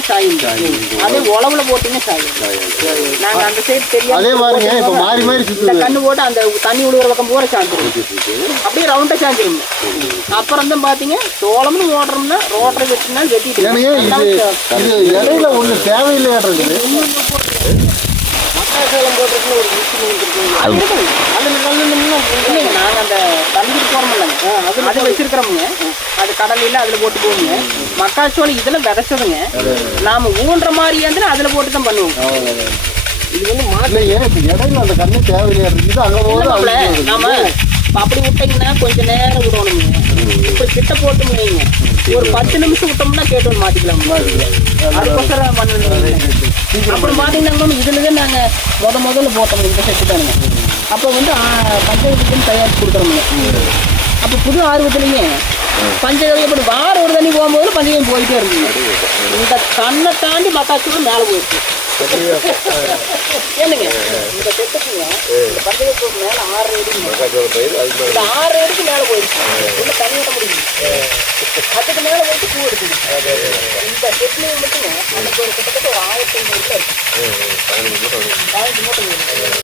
போட்டா சாயும். அதே உழவுல போட்டீங்கன்னா சாயும். நாங்க அந்த சைடு தெரியாது. அதே மாதிரிங்க இப்ப மாறி மாறி இந்த கண்ணு போட்டு அந்த தண்ணி விழுகிற பக்கம் பூரா சாஞ்சிரும். அப்படியே ரவுண்டா சாஞ்சிரும். அப்புறம் தான் பாத்தீங்க சோளம்னு ஓடுறோம்னா ரோட்டரை வெட்டினா வெட்டிட்டு இடையில ஒண்ணு தேவையில்லையாடுறது. மக்காச்சோளம் போட்டுருக்கு ஒரு இல்லைங்க. நாங்க அந்த தண்ணீர் போறோம் இல்லைங்க, அது வச்சிருக்கிறோமுங்க. அது கடலையில அதுல போட்டு போவோங்க. மக்காச்சோளம் இதுல விதைச்சதுங்க. நாம ஊன்ற மாதிரி இருந்தா அதுல போட்டு தான் பண்ணுவோம். இது வந்து மாட்டலையே இடையில அந்த கண்ணு தேவையில்லையாடுறது. அங்க போது நாம அப்படி விட்டீங்கன்னா கொஞ்சம் நேரம் விடணுங்க. இப்ப கிட்ட போட்டு முடியுங்க. ஒரு 10 நிமிஷம் விட்டோம்னா கேட்டு மாட்டிக்கலாம். அதுக்கோசரம் பண்ணணும். அப்புறம் பாத்தீங்கன்னா இதுலதான் நாங்க முதல்ல போட்டோம் இந்த செட்டு தானுங்க. அப்போ வந்து பஞ்சகவியத்துன்னு தயாரிச்சு கொடுக்குறோமுங்க. அப்போ புது ஆர்வத்துலையுமே பஞ்சகவியம் இப்படி வார ஒரு தண்ணி போகும்போது பஞ்சகவியம் போயிட்டே இருக்குங்க. இந்த கண்ணை தாண்டி மக்காச்சோளம் மேலே போயிடுச்சு. ஏனுங்க இந்த செட்டுக்குங்க இந்த பஞ்சகவியத்துக்கு மேலே 6 அடி, இந்த 6 அடிக்கு மேலே போயிடுச்சு. இன்னும் தண்ணி விட்ட முடியும். அதுக்கு மேலே போயிட்டு பூ எடுக்குது. இந்த செட்லையும் மட்டுங்க அந்த கிட்டத்தட்ட ஒரு 1500 இருக்கு. 15 மூட்டை